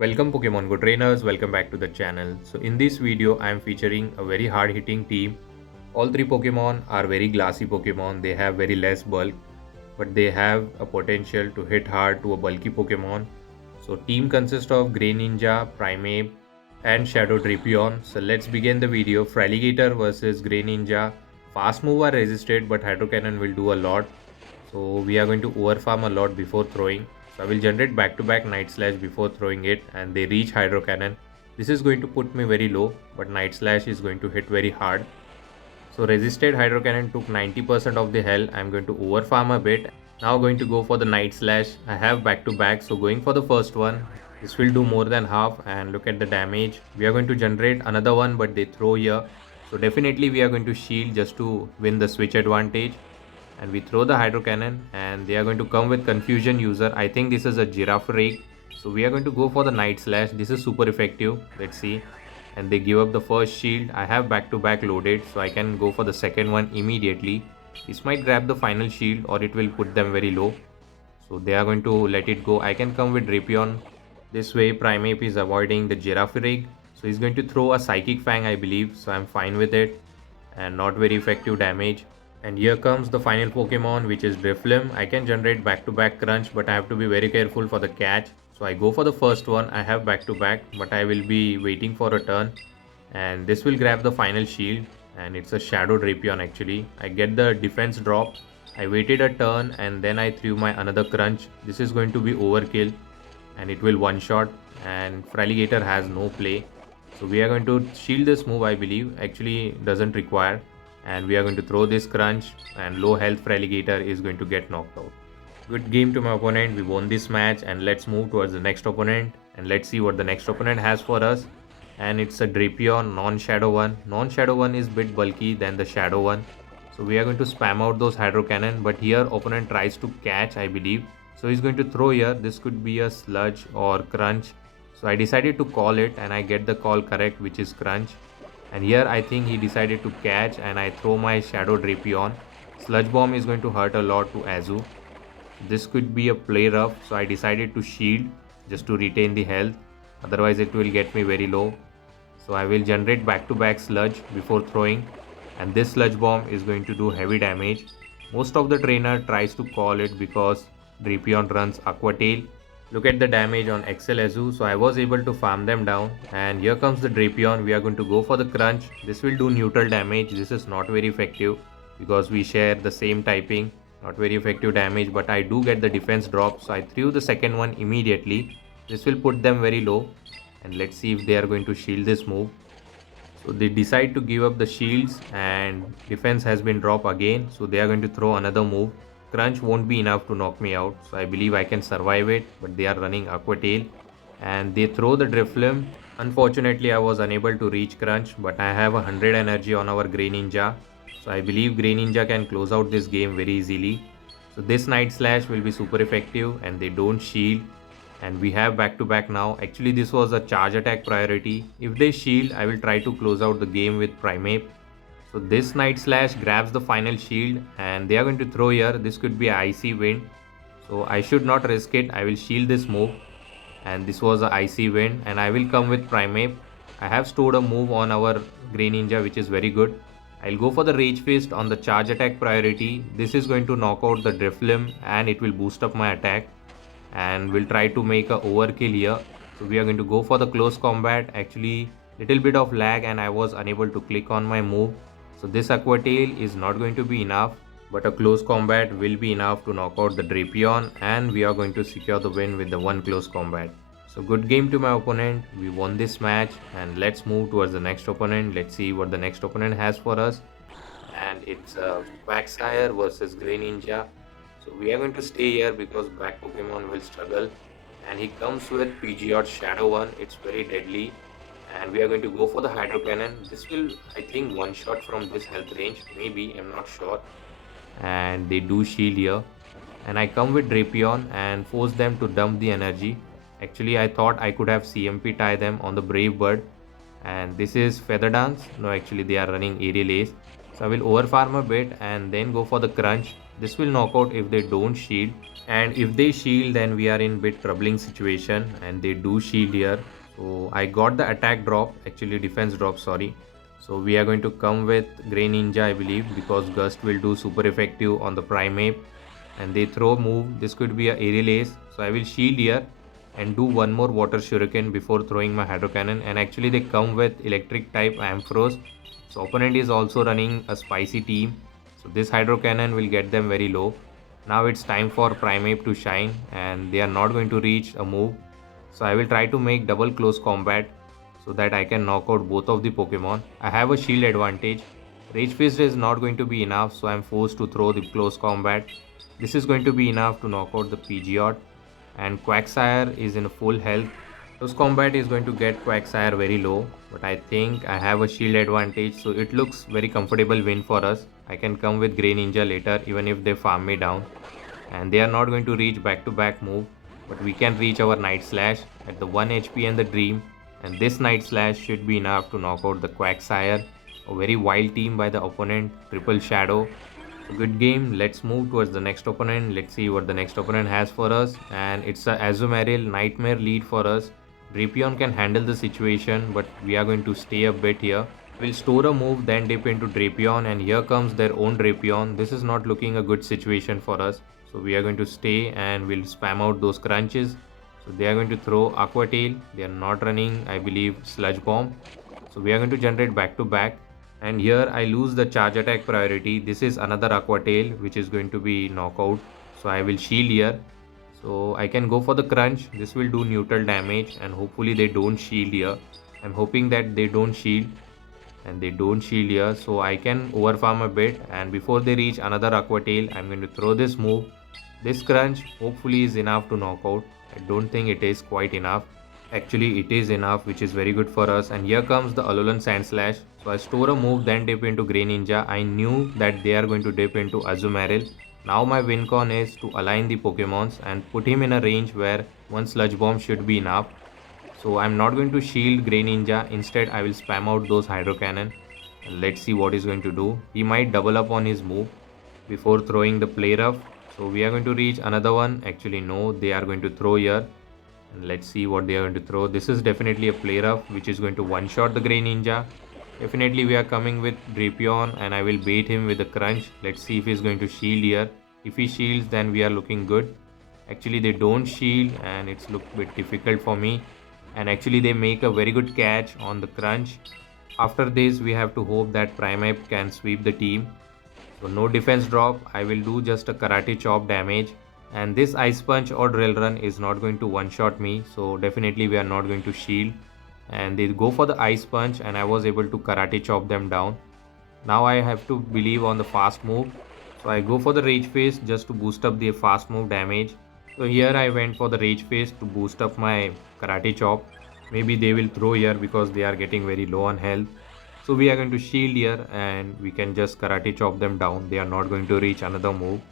Welcome Pokemon Go trainers, welcome back to the channel. So in this video I am featuring a very hard hitting team. All three Pokemon are very glassy Pokemon, they have very less bulk but they have a potential to hit hard to a bulky Pokemon. So team consists of Greninja, Primeape and Shadow Drapion. So let's begin the video. Fraligator versus Greninja. Fast move are resisted but Hydro Cannon will do a lot. So we are going to overfarm a lot before throwing. So I will generate back-to-back Night Slash before throwing it and they reach Hydro Cannon. This is going to put me very low but Night Slash is going to hit very hard. So resisted Hydro Cannon took 90% of the health. I'm going to overfarm a bit. Now going to go for the Night Slash. I have back-to-back, so going for the first one. This will do more than half and look at the damage. We are going to generate another one but they throw here. So definitely we are going to shield just to win the switch advantage. And we throw the Hydro Cannon and they are going to come with Confusion User. I think this is a Girafarig. So we are going to go for the Night Slash. This is super effective. Let's see. And they give up the first shield. I have back-to-back loaded, so I can go for the second one immediately. This might grab the final shield or it will put them very low. So they are going to let it go. I can come with Drapion. This way Primeape is avoiding the Girafarig. So he's going to throw a Psychic Fang, I believe. So I'm fine with it. And not very effective damage. And here comes the final Pokemon, which is Drifloon. I can generate back-to-back crunch, but I have to be very careful for the catch. So I go for the first one. I have back-to-back, but I will be waiting for a turn. And this will grab the final shield. And it's a Shadow Drapion actually. I get the defense drop. I waited a turn and then I threw my another crunch. This is going to be overkill. And it will one-shot. And Fraligator has no play. So we are going to shield this move, I believe. Actually doesn't require. And we are going to throw this crunch and low health Fraligator is going to get knocked out. Good game to my opponent. We won this match and let's move towards the next opponent and let's see what the next opponent has for us. And it's a Drapion non-shadow one. Non-shadow one is a bit bulky than the shadow one. So we are going to spam out those Hydro Cannon, but here opponent tries to catch, I believe. So he's going to throw here. This could be a sludge or crunch. So I decided to call it and I get the call correct, which is crunch. And here I think he decided to catch and I throw my Shadow Drapion. Sludge Bomb is going to hurt a lot to Azu. This could be a play rough, so I decided to shield just to retain the health. Otherwise it will get me very low. So I will generate back-to-back Sludge before throwing. And this Sludge Bomb is going to do heavy damage. Most of the trainer tries to call it because Drapion runs Aqua Tail. Look at the damage on XL Azu, so I was able to farm them down. And here comes the Drapion. We are going to go for the crunch. This will do neutral damage. This is not very effective because we share the same typing. Not very effective damage, but I do get the defense drop. So I threw the second one immediately. This will put them very low. And let's see if they are going to shield this move. So they decide to give up the shields and defense has been dropped again. So they are going to throw another move. Crunch won't be enough to knock me out, so I believe I can survive it, but they are running Aqua Tail and they throw the Drifloon. Unfortunately I was unable to reach Crunch, but I have 100 energy on our Greninja, so I believe Greninja can close out this game very easily. So this Night Slash will be super effective and they don't shield and we have back-to-back now. Actually this was a charge attack priority. If they shield, I will try to close out the game with Primeape. So this Night Slash grabs the final shield and they are going to throw here. This could be an Icy Wind. So I should not risk it. I will shield this move. And this was an Icy Wind and I will come with Primeape. I have stored a move on our Greninja which is very good. I'll go for the Rage Fist on the charge attack priority. This is going to knock out the Drifloon and it will boost up my attack. And we'll try to make a overkill here. So we are going to go for the close combat. Actually little bit of lag and I was unable to click on my move. So this Aqua Tail is not going to be enough, but a close combat will be enough to knock out the Drapion and we are going to secure the win with the one close combat. So good game to my opponent. We won this match and let's move towards the next opponent. Let's see what the next opponent has for us. And it's Baxire versus Greninja. So we are going to stay here because back Pokemon will struggle. And he comes with Pidgeot Shadow 1. It's very deadly. And we are going to go for the Hydro Cannon. This will, I think, one shot from this health range. Maybe, I'm not sure. And they do shield here. And I come with Drapion and force them to dump the energy. Actually, I thought I could have CMP tie them on the Brave Bird. And this is Feather Dance. No, actually, they are running Aerial Ace. So I will overfarm a bit and then go for the Crunch. This will knock out if they don't shield, and if they shield then we are in bit troubling situation, and they do shield here. So I got the attack drop, actually defense drop, sorry. So we are going to come with Greninja, I believe, because Gust will do super effective on the Primeape, and they throw move. This could be a aerial ace, so I will shield here and do one more water shuriken before throwing my hydro cannon. And actually they come with electric type Ampharos, so opponent is also running a spicy team, so this hydro cannon will get them very low. Now it's time for Primeape to shine, and they are not going to reach a move, so I will try to make double close combat so that I can knock out both of the Pokemon. I have a shield advantage. Rage Fist is not going to be enough, so I am forced to throw the close combat. This is going to be enough to knock out the Pidgeot, and Quagsire is in full health. Close combat is going to get Quagsire very low, but I think I have a shield advantage, so it looks very comfortable win for us. I can come with Greninja later even if they farm me down, and they are not going to reach back to back move, but we can reach our Night Slash at the 1 HP and the Dream, and this Night Slash should be enough to knock out the Quagsire. A very wild team by the opponent, triple shadow. So good game. Let's move towards the next opponent. Let's see what the next opponent has for us, and it's a Azumarill nightmare lead for us. Drapion can handle the situation, but we are going to stay a bit here. We'll store a move, then dip into Drapion, and here comes their own Drapion. This is not looking a good situation for us, so we are going to stay and we'll spam out those crunches. So they are going to throw Aqua Tail. They are not running, I believe, Sludge Bomb. So we are going to generate back to back, and here I lose the charge attack priority. This is another Aqua Tail which is going to be knockout, so I will shield here. So I can go for the crunch. This will do neutral damage, and hopefully they don't shield here. I'm hoping that they don't shield, and they don't shield here, so I can overfarm a bit, and before they reach another Aqua Tail, I'm going to throw this move. This crunch hopefully is enough to knock out. I don't think it is quite enough. Actually it is enough, which is very good for us. And here comes the Alolan Sand Slash. So I store a move, then dip into Greninja. I knew that they are going to dip into Azumarill. Now my win con is to align the Pokemons and put him in a range where one Sludge Bomb should be enough. So I'm not going to shield Greninja. Instead I will spam out those Hydro Cannon. And let's see what he's going to do. He might double up on his move before throwing the Play Rough. So we are going to reach another one. Actually no, they are going to throw here. And let's see what they are going to throw. This is definitely a Play Rough which is going to one-shot the Greninja. Definitely we are coming with Drapion, and I will bait him with a crunch. Let's see if he's going to shield here. If he shields, then we are looking good. Actually they don't shield, and it's looked a bit difficult for me. And actually they make a very good catch on the crunch. After this we have to hope that Primeape can sweep the team. So no defense drop. I will do just a Karate Chop damage. And this Ice Punch or Drill Run is not going to one-shot me. So definitely we are not going to shield. And they go for the Ice Punch, and I was able to Karate Chop them down. Now I have to believe on the fast move. So I go for the Rage Face just to boost up the fast move damage. So here I went for the Rage Face to boost up my Karate Chop. Maybe they will throw here because they are getting very low on health. So we are going to shield here, and we can just Karate Chop them down. They are not going to reach another move.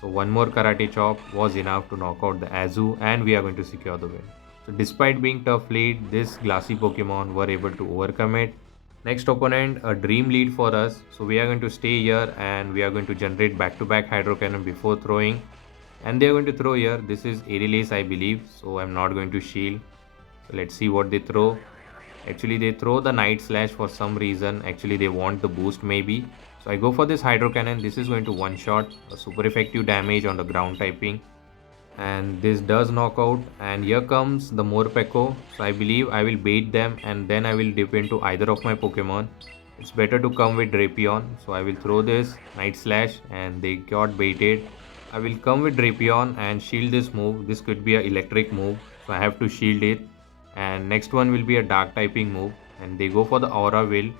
So one more Karate Chop was enough to knock out the Azu, and we are going to secure the win. So despite being tough lead, this glassy Pokemon were able to overcome it. Next opponent, a dream lead for us. So we are going to stay here, and we are going to generate back-to-back Hydro Cannon before throwing. And they are going to throw here. This is Aerial Ace, I believe. So I'm not going to shield. So let's see what they throw. Actually they throw the Night Slash for some reason. Actually they want the boost maybe. So I go for this Hydro Cannon. This is going to one-shot a super effective damage on the ground typing. And this does knock out, and here comes the Morpeko. So I believe I will bait them, and then I will dip into either of my Pokemon. It's better to come with Drapion, so I will throw this Night Slash, and they got baited. I will come with Drapion and shield this move. This could be an electric move, so I have to shield it. And next one will be a dark typing move, and they go for the Aura Will.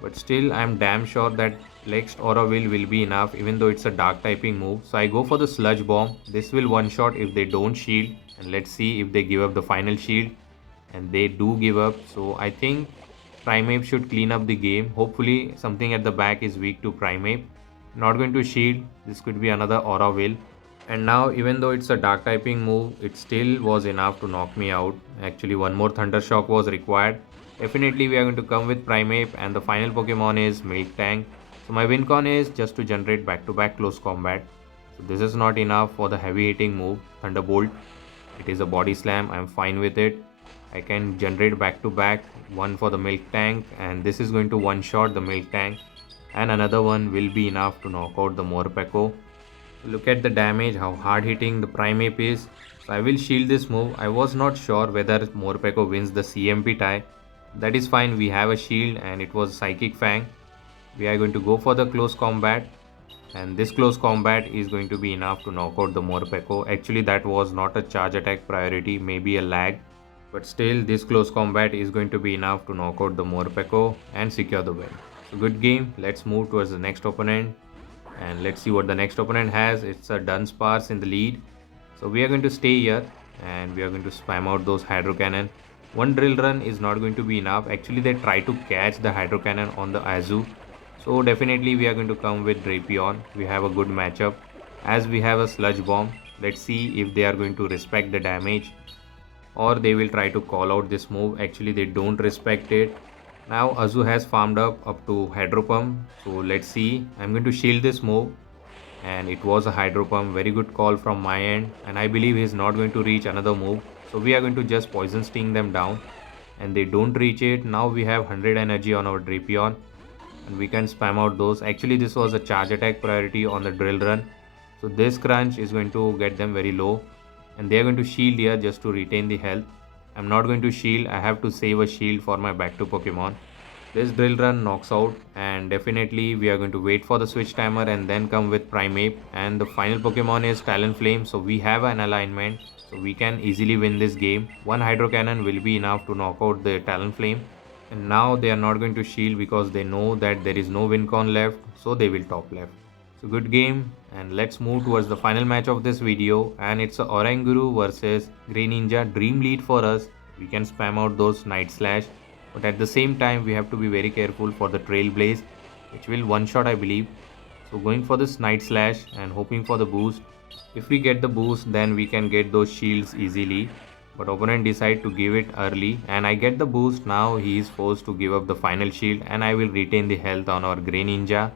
But still I'm damn sure that next Aura will be enough, even though it's a dark typing move. So I go for the Sludge Bomb. This will one shot if they don't shield, and let's see if they give up the final shield. And they do give up, so I think Primeape should clean up the game. Hopefully something at the back is weak to Primeape. Not going to shield. This could be another Aura Will. And now even though it's a dark typing move, it still was enough to knock me out. Actually one more Thunder Shock was required. Definitely we are going to come with Primeape, and the final Pokemon is Miltank. So my win con is just to generate back-to-back close combat. So this is not enough for the heavy hitting move, Thunderbolt. It is a body slam, I'm fine with it. I can generate back to back, one for the milk tank, and this is going to one shot the milk tank, and another one will be enough to knock out the Morpeko. Look at the damage, how hard hitting the Primeape is. So I will shield this move. I was not sure whether Morpeko wins the CMP tie. That is fine, we have a shield and it was Psychic Fang. We are going to go for the close combat, and this close combat is going to be enough to knock out the Morpeko. Actually that was not a charge attack priority, maybe a lag. But still this close combat is going to be enough to knock out the Morpeko and secure the win. So good game, let's move towards the next opponent. And let's see what the next opponent has. It's a Dunsparce in the lead. So we are going to stay here and we are going to spam out those Hydro Cannon. One drill run is not going to be enough. Actually they try to catch the Hydro Cannon on the Azu. So definitely we are going to come with Drapion. We have a good matchup as we have a Sludge Bomb. Let's see if they are going to respect the damage or they will try to call out this move. Actually they don't respect it. Now Azu has farmed up to Hydro Pump. So let's see. I'm going to shield this move. And it was a Hydro Pump. Very good call from my end. And I believe he's not going to reach another move. So we are going to just Poison Sting them down. And they don't reach it. Now we have 100 energy on our Drapion. And we can spam out those. Actually this was a charge attack priority on the drill run. So this crunch is going to get them very low. And they are going to shield here just to retain the health. I'm not going to shield, I have to save a shield for my back to Pokemon. This drill run knocks out, and definitely we are going to wait for the switch timer and then come with Primeape. And the final Pokemon is Talonflame, so we have an alignment, so we can easily win this game. One Hydro Cannon will be enough to knock out the Talonflame. And now they are not going to shield because they know that there is no win con left, so they will top left. So good game, and let's move towards the final match of this video, and it's a Oranguru versus Greninja. Dream lead for us. We can spam out those Night Slash, but at the same time we have to be very careful for the Trailblaze, which will one shot I believe. So going for this Night Slash and hoping for the boost. If we get the boost then we can get those shields easily, but opponent decide to give it early and I get the boost. Now he is forced to give up the final shield and I will retain the health on our Greninja.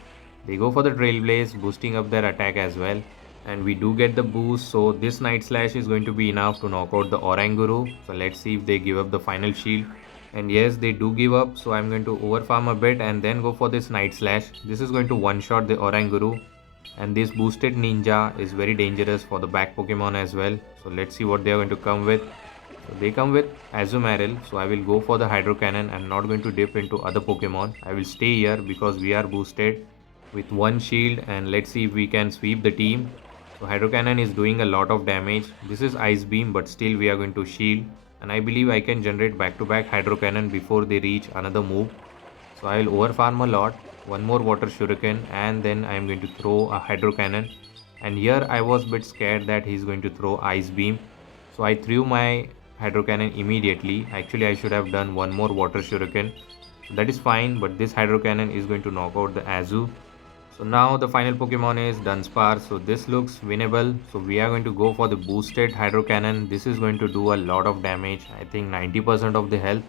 They go for the Trailblaze, boosting up their attack as well. And we do get the boost, so this Night Slash is going to be enough to knock out the Oranguru. So let's see if they give up the final shield. And yes, they do give up, so I'm going to overfarm a bit and then go for this Night Slash. This is going to one-shot the Oranguru. And this boosted Ninja is very dangerous for the back Pokemon as well. So let's see what they are going to come with. So they come with Azumarill, so I will go for the Hydro Cannon. I'm not going to dip into other Pokemon. I will stay here because we are boosted with one shield, and let's see if we can sweep the team. So Hydro Cannon is doing a lot of damage. This is Ice Beam, but still we are going to shield, and I believe I can generate back-to-back Hydro Cannon before they reach another move. So I will overfarm a lot. One more Water Shuriken, and then I am going to throw a Hydro Cannon. And here I was a bit scared that he's going to throw Ice Beam, so I threw my Hydro Cannon immediately. Actually I should have done one more Water Shuriken. So that is fine, but this Hydro Cannon is going to knock out the Azu. So now the final Pokemon is Dunsparce. So this looks winnable. So we are going to go for the boosted Hydro Cannon. This is going to do a lot of damage. I think 90% of the health.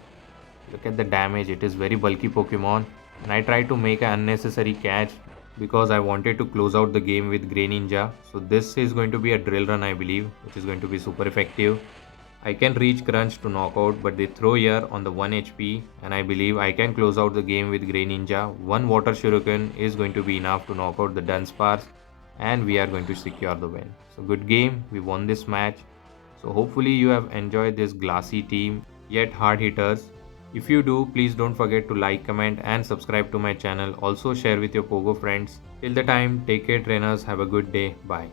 Look at the damage. It is very bulky Pokemon. And I tried to make an unnecessary catch because I wanted to close out the game with Greninja. So this is going to be a drill run I believe, which is going to be super effective. I can reach Crunch to knock out, but they throw here on the 1 HP and I believe I can close out the game with Greninja. One Water Shuriken is going to be enough to knock out the Dunsparce and we are going to secure the win. So good game, we won this match. So hopefully you have enjoyed this glassy team yet hard hitters. If you do, please don't forget to like, comment and subscribe to my channel. Also share with your Pogo friends. Till the time, take care trainers, have a good day, bye.